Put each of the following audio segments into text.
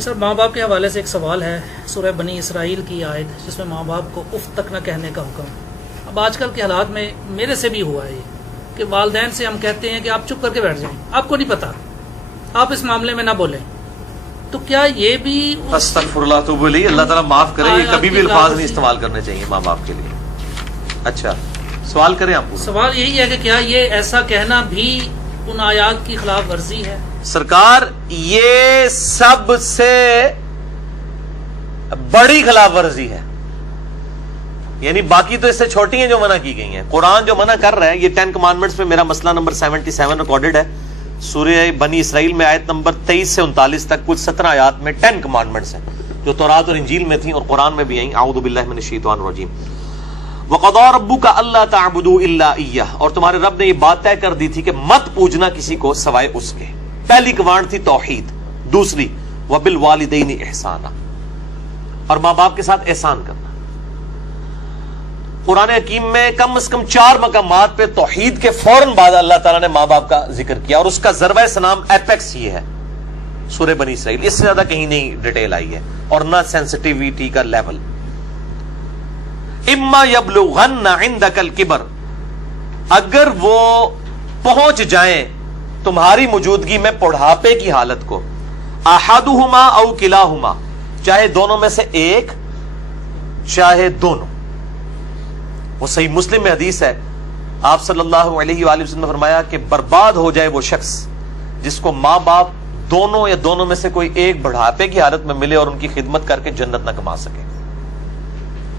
سر ماں باپ کے حوالے سے ایک سوال ہے، سورہ بنی اسرائیل کی آیت جس میں ماں باپ کو اف تک نہ کہنے کا حکم۔ اب آج کل کے حالات میں میرے سے بھی ہوا ہے یہ کہ والدین سے ہم کہتے ہیں کہ آپ چپ کر کے بیٹھ جائیں، آپ کو نہیں پتا، آپ اس معاملے میں نہ بولیں، تو کیا یہ بھی استغفر اللہ تو بولی اللہ تعالیٰ معاف کرے، یہ کبھی بھی الفاظ نہیں استعمال کرنے چاہیے ماں باپ کے لیے۔ اچھا سوال کریں آپ؟ سوال یہی ہے کہ کیا یہ ایسا کہنا بھی ان آیات کی خلاف ورزی ہے؟ سرکار یہ سب سے بڑی خلاف ورزی ہے، یعنی باقی تو اس سے چھوٹی ہیں جو منع کی گئی ہیں۔ قرآن جو منع کر رہا ہے، یہ 10 کمانڈمنٹس میں میرا مسئلہ نمبر 77 ریکارڈڈ ہے، سورہ بنی اسرائیل میں آیت نمبر 23 سے 39 تک کل 17 آیات میں 10 کمانڈمنٹس ہیں جو تورات اور انجیل میں تھیں اور قرآن میں بھی آئیں۔ اعوذ باللہ من الشیطان الرجیم۔ وَقَضَىٰ رَبُّكَ أَلَّا تَعْبُدُوا إِلَّا إِيَّهُ، اور تمہارے رب نے یہ بات طے کر دی تھی کہ مت پوجنا کسی کو سوائے اس کے۔ پہلی کمانڈ تھی توحید، دوسری وَبِالْوَالِدَيْنِ إِحْسَانًا، اور ماں باپ کے ساتھ احسان کرنا۔ قرآن حکیم میں کم از کم 4 مقامات پہ توحید کے فوراً بعد اللہ تعالیٰ نے ماں باپ کا ذکر کیا، اور اس کا ذروہ سنام ایپیکس یہ ہے سورہ بنی اسرائیل، اس سے زیادہ کہیں نہیں ڈیٹیل آئی ہے اور نہ سینسٹیویٹی کا لیول۔ اما یبلغن عندک الکبر، اگر وہ پہنچ جائیں تمہاری موجودگی میں بڑھاپے کی حالت کو، احدہما او کلاہما، چاہے دونوں میں سے ایک چاہے دونوں۔ وہ صحیح مسلم میں حدیث ہے، آپ صلی اللہ علیہ وآلہ وسلم نے فرمایا کہ برباد ہو جائے وہ شخص جس کو ماں باپ دونوں یا دونوں میں سے کوئی ایک بڑھاپے کی حالت میں ملے اور ان کی خدمت کر کے جنت نہ کما سکے۔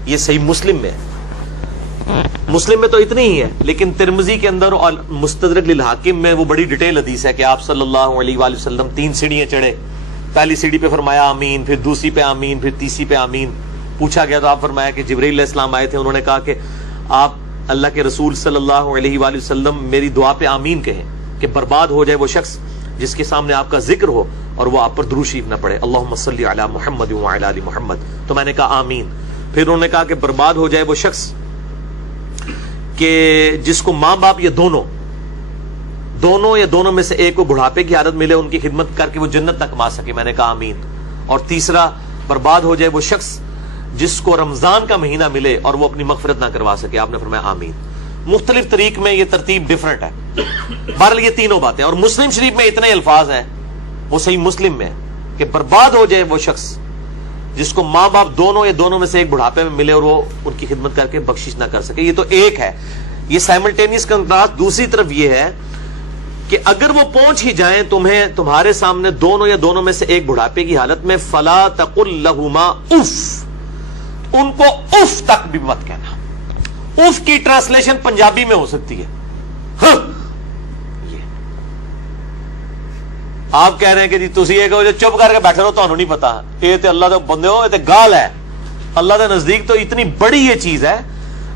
یہ صحیح مسلم میں ہے، مسلم میں تو اتنی ہی ہے، لیکن ترمذی کے اندر اور مستدرک للحاکم میں وہ بڑی ڈیٹیل حدیث ہے کہ آپ صلی اللہ علیہ وآلہ وسلم 3 سیڑھیاں چڑھے، پہلی سیڑھی پہ فرمایا آمین، پھر دوسری پہ آمین، پھر تیسری پہ آمین۔ پوچھا گیا تو آپ فرمایا کہ جبرائیل علیہ السلام آئے تھے، انہوں نے کہا کہ آپ اللہ کے رسول صلی اللہ علیہ وآلہ وسلم میری دعا پہ آمین کہیں کہ برباد ہو جائے وہ شخص جس کے سامنے آپ کا ذکر ہو اور وہ آپ پر درود شریف نہ پڑھے، اللہم صلی علی محمد وعلی آل محمد، تو میں نے کہا آمین۔ پھر انہوں نے کہا کہ برباد ہو جائے وہ شخص کہ جس کو ماں باپ یا دونوں یا دونوں میں سے ایک کو بڑھاپے کی حالت ملے، ان کی خدمت کر کے وہ جنت نہ کما سکے، میں نے کہا آمین۔ اور تیسرا، برباد ہو جائے وہ شخص جس کو رمضان کا مہینہ ملے اور وہ اپنی مغفرت نہ کروا سکے، آپ نے فرمایا آمین۔ مختلف طریق میں یہ ترتیب ڈیفرنٹ ہے، بہرحال یہ تینوں باتیں۔ اور مسلم شریف میں اتنے الفاظ ہیں، وہ صحیح مسلم میں کہ برباد ہو جائے وہ شخص جس کو ماں باپ دونوں یا دونوں میں سے ایک بڑھاپے میں ملے اور وہ ان کی خدمت کر کے بخشش نہ کر سکے۔ یہ تو ایک ہے، یہ سائملٹینیس کنٹراسٹ۔ دوسری طرف یہ ہے کہ اگر وہ پہنچ ہی جائیں تمہارے سامنے دونوں یا دونوں میں سے ایک بڑھاپے کی حالت میں، فلا تقل لہما اف، ان کو اف تک بھی مت کہنا۔ اف کی ٹرانسلیشن پنجابی میں ہو سکتی ہے ہاں۔ یہ آپ کہہ رہے ہیں کہ جی تسی یہ کہو جو چپ کر کے بیٹھے رہو، تانوں نہیں پتا، یہ تے اللہ دے بندے ہو، یہ تے گال ہے، اللہ دے نزدیک تو اتنی بڑی یہ چیز ہے۔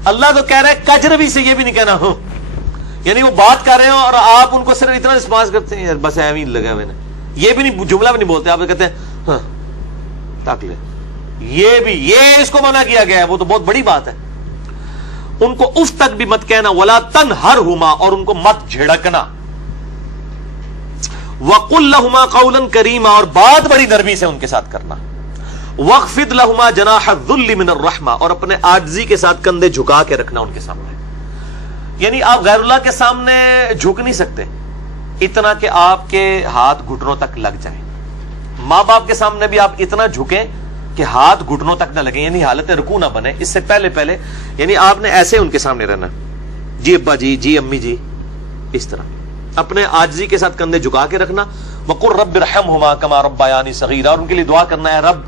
اللہ تو کہہ رہا ہے کجروی سے یہ بھی نہیں کہنا ہو، یعنی وہ بات کر رہے ہو اور آپ ان کو صرف اتنا رسپانس کرتے ہیں، بس ایویں لگا ہوئے، یہ بھی نہیں، جملہ بھی نہیں بولتے، آپ کہتے ہیں ہاں تاک لے، یہ بھی، یہ اس کو منع کیا گیا ہے، وہ تو بہت بڑی بات ہے۔ ان کو اف تک بھی مت کہنا، ولا تنہرہما، اور ان کو مت جھڑکنا، وقل لہما قولا کریما، اور بات بڑی نرمی سے ان کے ساتھ کرنا، واخفض لہما جناح الذل من الرحمہ، اور اپنے عاجزی کے ساتھ کندھے جھکا کے رکھنا ان کے سامنے۔ یعنی آپ غیر اللہ کے سامنے جھک نہیں سکتے اتنا کہ آپ کے ہاتھ گھٹنوں تک لگ جائیں، ماں باپ کے سامنے بھی آپ اتنا جھکیں کہ ہاتھ گھٹنوں تک نہ لگیں، یعنی حالت رکوع نہ بنے، اس سے پہلے یعنی آپ نے ایسے ان کے سامنے رہنا، جی ابا جی، جی امی جی، اس طرح اپنے عاجزی کے ساتھ کندھے جھکا کے رکھنا۔ وقل رب ارحمہما کما ربیانی صغیرا، اور ان کے لیے دعا کرنا ہے رب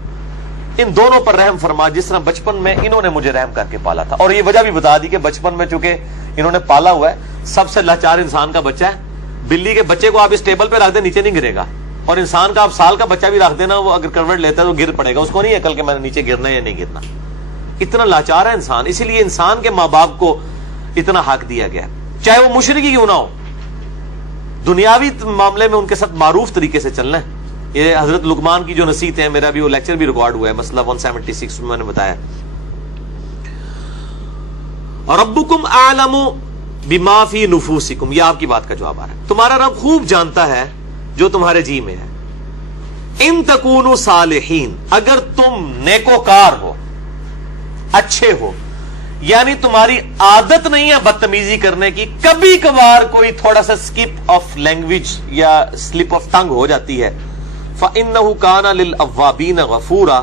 ان دونوں پر رحم فرما جس طرح بچپن میں انہوں نے مجھے رحم کر کے پالا تھا۔ اور یہ وجہ بھی بتا دی کہ بچپن میں چونکہ انہوں نے پالا ہوا ہے، سب سے لاچار انسان کا بچہ ہے۔ بلی کے بچے کو آپ اس ٹیبل پہ رکھ دیں نیچے نہیں گرے گا، اور انسان کا آپ سال کا بچہ بھی رکھ دینا، وہ اگر کروٹ لیتا ہے تو گر پڑے گا، اس کو نہیں عقل کہ میں نے نیچے گرنا ہے یا نہیں گرنا، اتنا لاچار ہے انسان۔ اسی لیے انسان کے ماں باپ کو اتنا حق دیا گیا، چاہے وہ مشرک ہی کیوں نہ ہو، دنیاوی معاملے میں ان کے ساتھ معروف طریقے سے چلنا ہے۔ یہ حضرت لقمان کی جو نصیحت ہے، میرا بھی وہ لیکچر بھی ریکارڈ ہوا ہے، مسئلہ 176 میں نے بتایا۔ ربکم اعلم بما فی نفوسکم، یہ آپ کی بات کا جواب آ رہا ہے، تمہارا رب خوب جانتا ہے جو تمہارے جی میں ہے۔ ان تکونوا صالحین، اگر تم نیکوکار ہو، اچھے ہو، یعنی تمہاری عادت نہیں ہے بدتمیزی کرنے کی، کبھی کبھار کوئی تھوڑا سا سکپ آف لینگویج یا سلپ آف ٹنگ ہو جاتی ہے، فَإِنَّهُ كَانَ لِلْأَوَّابِينَ غَفُورًا،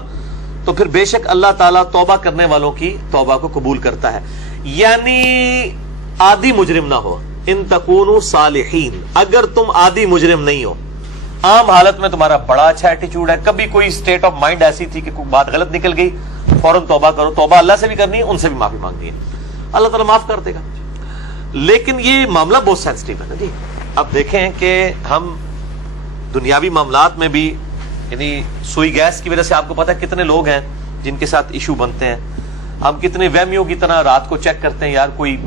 تو پھر بے شک اللہ تعالیٰ توبہ کرنے والوں کی توبہ کو قبول کرتا ہے. یعنی عادی مجرم نہ ہو. ان تکونوا صالحین، اگر تم عادی مجرم نہیں ہو، عام حالت میں تمہارا بڑا اچھا ایٹیچیوڈ ہے، کبھی کوئی اسٹیٹ آف مائنڈ ایسی تھی کہ کوئی بات غلط نکل گئی، فوراً توبہ کرو. توبہ اللہ سے بھی کرنی ہے، ان سے بھی معافی مانگنی ہے، اللہ تعالیٰ معاف کر دے گا. لیکن یہ معاملہ بہت سینسٹیو ہے نا جی. اب دیکھیں کہ ہم دنیاوی معاملات میں بھی، یعنی سوئی گیس کی وجہ سے آپ کو پتا ہے کتنے لوگ ہیں جن کے ساتھ ایشو بنتے ہیں. ہم کتنے وہمیوں کی طرح رات کو چیک کرتے ہیں، یار کوئی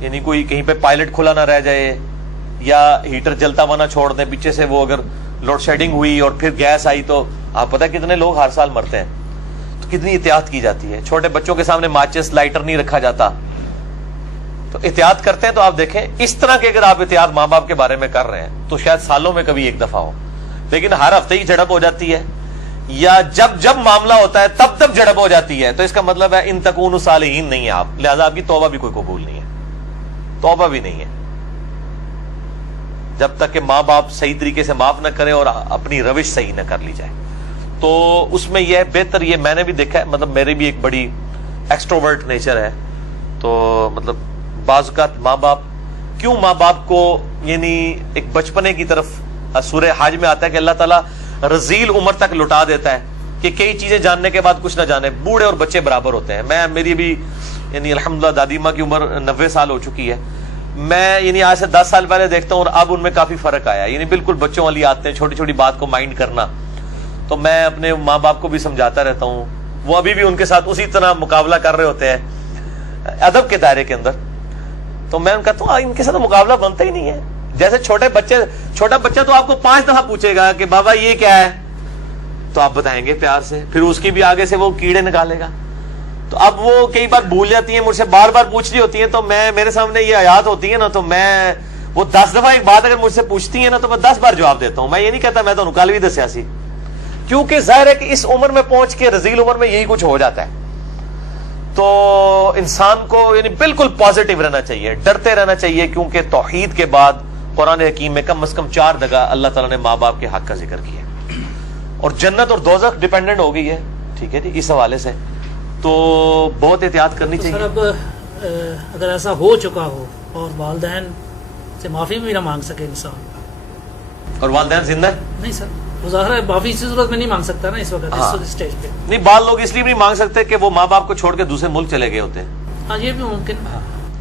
یعنی کوئی کہیں پہ پائلٹ کھلا نہ رہ جائے، یا ہیٹر جلتا ہوا نہ چھوڑ دیں پیچھے سے، وہ اگر لوڈ شیڈنگ ہوئی اور پھر گیس آئی تو آپ پتہ کتنے لوگ ہر سال مرتے ہیں. تو کتنی احتیاط کی جاتی ہے. چھوٹے بچوں کے سامنے ماچس لائٹر نہیں رکھا جاتا، تو احتیاط کرتے ہیں. تو آپ دیکھیں اس طرح کے اگر آپ احتیاط ماں باپ کے بارے میں کر رہے ہیں تو شاید سالوں میں کبھی ایک دفعہ ہو، لیکن ہر ہفتے ہی جھڑپ ہو جاتی ہے، یا جب معاملہ ہوتا ہے تب جھڑپ ہو جاتی ہے، تو اس کا مطلب ہے ان تکونوا صالحین نہیں ہے آپ، لہذا آپ کی توبہ بھی کوئی قبول نہیں ہے. توبہ بھی نہیں ہے جب تک کہ ماں باپ صحیح طریقے سے معاف نہ کریں اور اپنی روش صحیح نہ کر لی جائے. تو اس میں یہ بہتر، یہ میں نے بھی دیکھا ہے، مطلب میری بھی ایک بڑی ایکسٹروورٹ نیچر ہے، تو مطلب بعض اوقات ماں باپ کو یعنی ایک بچپنے کی طرف سورہ حج میں آتا ہے کہ اللہ تعالیٰ رذیل عمر تک لٹا دیتا ہے کہ کئی چیزیں جاننے کے بعد کچھ نہ جانے. بوڑھے اور بچے برابر ہوتے ہیں. میری بھی یعنی الحمدللہ دادی ماں کی عمر 90 سال ہو چکی ہے. میں یعنی آج سے 10 سال پہلے دیکھتا ہوں اور اب ان میں کافی فرق آیا. یعنی بالکل بچوں والی آتے ہیں، چھوٹی چھوٹی بات کو مائنڈ کرنا. تو میں اپنے ماں باپ کو بھی سمجھاتا رہتا ہوں، وہ ابھی بھی ان کے ساتھ اسی طرح مقابلہ کر رہے ہوتے ہیں ادب کے دائرے کے اندر. تو میں کہتا ہوں ان کے ساتھ مقابلہ بنتا ہی نہیں ہے. جیسے چھوٹا بچہ تو آپ کو 5 دفعہ پوچھے گا کہ بابا یہ کیا ہے، تو آپ بتائیں گے پیار سے، پھر اس کی بھی آگے سے وہ کیڑے نکالے گا. تو اب وہ کئی بار بھول جاتی ہیں، مجھ سے بار بار پوچھ رہی ہوتی ہیں، تو میرے سامنے یہ آیات ہوتی ہیں نا، تو میں وہ 10 دفعہ ایک بات اگر مجھ سے پوچھتی ہیں نا تو میں 10 بار جواب دیتا ہوں. میں یہ نہیں کہتا میں تو کل بھی دسیا سی، کیونکہ ظاہر ہے کہ اس عمر میں پہنچ کے رذیل عمر میں یہی کچھ ہو جاتا ہے. تو انسان کو یعنی بالکل پازیٹیو رہنا چاہیے، ڈرتے رہنا چاہیے، کیونکہ توحید کے بعد قرآن حکیم میں کم از کم 4 جگہ اللہ تعالیٰ نے ماں باپ کے حق کا ذکر کیا، اور جنت اور دوزخ ڈیپینڈنٹ ہو گئی ہے. ٹھیک ہے جی، اس حوالے سے تو بہت احتیاط کرنی چاہیے. سر اب اگر ایسا ہو چکا ہو اور والدین سے معافی بھی نہ مانگ سکے انسان، اور والدین زندہ نہیں سر، وہ ظاہر ہے معافی اسی صورت میں نہیں مانگ سکتا نا اس وقت اس اسٹیج پہ. نہیں، بعض لوگ اس لیے بھی نہیں مانگ سکتے کہ وہ ماں باپ کو چھوڑ کے دوسرے ملک چلے گئے ہوتے ہیں. ہاں یہ بھی ممکن.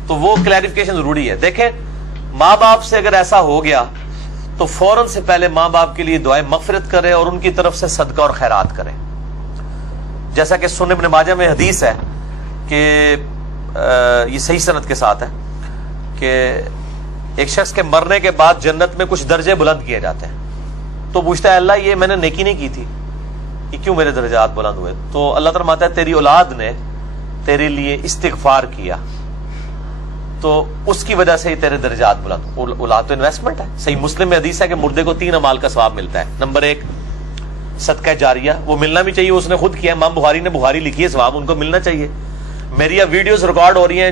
تو وہ کلیریفیکیشن ضروری ہے. دیکھیں ماں باپ سے اگر ایسا ہو گیا تو فوراً سے پہلے ماں باپ کے لیے دعائیں مغفرت کرے اور ان کی طرف سے صدقہ اور خیرات کرے. جیسا کہ سنن ابن ماجہ میں حدیث ہے کہ یہ صحیح سند کے ساتھ ہے کہ ایک شخص کے مرنے کے بعد جنت میں کچھ درجے بلند کیے جاتے ہیں. تو پوچھتا ہے اللہ یہ میں نے نیکی نہیں کی تھی، یہ کیوں میرے درجات بلند ہوئے؟ تو اللہ تعالیٰ فرماتا ہے تیری اولاد نے تیرے لیے استغفار کیا تو اس کی وجہ سے ہی تیرے درجات بلند. اولاد تو انویسٹمنٹ ہے. صحیح مسلم میں حدیث ہے کہ مردے کو 3 اعمال کا ثواب ملتا ہے. نمبر 1 صدقہ جاریہ، وہ ملنا بھی چاہیے، اس نے خود کیا. امام بخاری نے بخاری لکھی ہے، ثواب ان کو ملنا چاہیے. میری اب ویڈیوز ریکارڈ ہو رہی ہیں،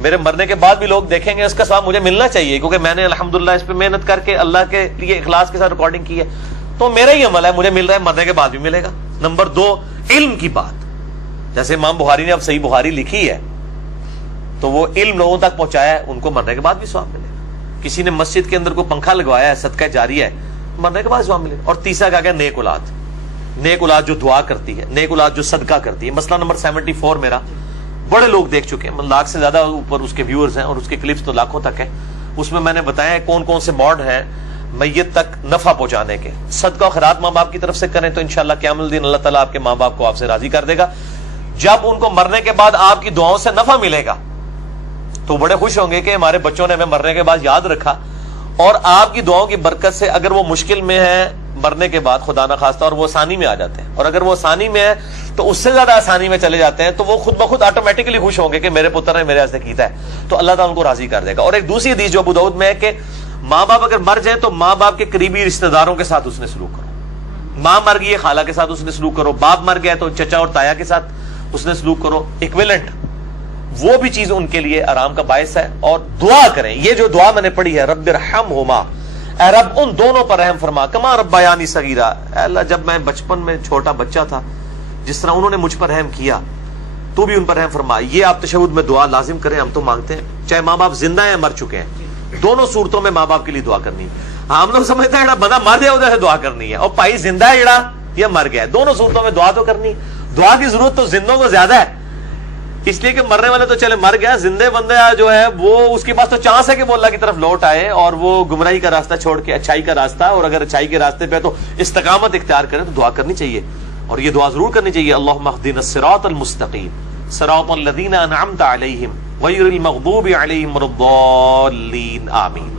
میرے مرنے کے بعد بھی لوگ دیکھیں گے، اس کا ثواب مجھے ملنا چاہیے، کیونکہ میں نے الحمدللہ اس پہ محنت کر کے اللہ کے لیے اخلاص کے ساتھ ریکارڈنگ کی ہے. تو میرا ہی عمل ہے، مجھے مل رہا ہے، مرنے کے بعد بھی ملے گا. نمبر 2 علم کی بات، جیسے امام بخاری نے اب صحیح بخاری لکھی ہے تو وہ علم لوگوں تک پہنچایا ہے، ان کو مرنے کے بعد بھی ثواب ملے گا. کسی نے مسجد کے اندر کوئی پنکھا لگوایا ہے، صدقہ جاریہ ہے، مرنے کے بعد ثواب ملے گا. اور تیسرا کہا گیا نیک اولاد. نیک اولاد جو دعا کرتی ہے، نیک اولاد جو صدقہ کرتی ہے. مسئلہ نمبر 74 میرا بڑے لوگ دیکھ چکے ہیں، 1 لاکھ سے زیادہ اوپر اس کے ویورز ہیں اور اس کے کلپس تو لاکھوں تک ہیں. اس میں نے بتایا ہے کون کون سے موڈ ہیں میت تک نفع پہنچانے کے. صدقہ و خیرات ماں باپ کی طرف سے کریں تو انشاءاللہ قیامت الدین اللہ تعالیٰ آپ کے ماں باپ کو آپ سے راضی کر دے گا. جب ان کو مرنے کے بعد آپ کی دعاؤں سے نفع ملے گا تو بڑے خوش ہوں گے کہ ہمارے بچوں نے ہمیں مرنے کے بعد یاد رکھا. اور آپ کی دعاؤں کی برکت سے اگر وہ مشکل میں ہے مرنے کے بعد خدا نہ خواستہ اور وہ آسانی میں آ جاتے ہیں، اور اگر وہ آسانی میں ہے تو اس سے زیادہ آسانی میں چلے جاتے ہیں، تو وہ خود بخود آٹومیٹکلی خوش ہوں گے کہ میرے پتر نے میرے واسطے کیتا ہے، تو اللہ تعالیٰ ان کو راضی کر دے گا. اور ایک دوسری حدیث جو ابو داؤد میں ہے کہ ماں باپ اگر مر جائیں تو ماں باپ کے قریبی رشتہ داروں کے ساتھ اس نے سلوک کرو، ماں مر گئی ہے خالہ کے ساتھ اس نے سلوک کرو، باپ مر گیا تو چچا اور تایا کے ساتھ اس نے سلوک کرو، ایکویلنٹ وہ بھی چیز ان کے لیے آرام کا باعث ہے. اور دعا کریں، یہ جو دعا میں نے پڑھی ہے رب ارحمہما، اے رب ان دونوں پر رحم فرما، کما ربیانی صغیرا، اے اللہ جب میں بچپن میں چھوٹا بچہ تھا جس طرح انہوں نے مجھ پر رحم کیا تو بھی ان پر رحم فرما. یہ آپ تشہد میں دعا لازم کریں، ہم تو مانگتے ہیں چاہے ماں باپ زندہ ہیں مر چکے ہیں، دونوں صورتوں میں ماں باپ کے لیے دعا کرنی. ہم لوگ سمجھتے ہیں بندہ مر گیا ادھر سے دعا کرنی ہے، اور بھائی زندہ ہے جڑا یہ مر گیا ہے، دونوں صورتوں میں دعا تو کرنی. دعا کی ضرورت تو زندوں کو زیادہ ہے، اس لیے کہ مرنے والے تو چلے مر گیا، زندے بندہ جو ہے وہ اس کے پاس تو چانس ہے کہ وہ اللہ کی طرف لوٹ آئے اور وہ گمراہی کا راستہ چھوڑ کے اچھائی کا راستہ، اور اگر اچھائی کے راستے پہ تو استقامت اختیار کرے تو دعا کرنی چاہیے. اور یہ دعا ضرور کرنی چاہیے، اللہم اہدنا الصراط المستقیم صراط الذین انعمت علیہم غیر المغضوب علیہم ولا الضالین، آمین.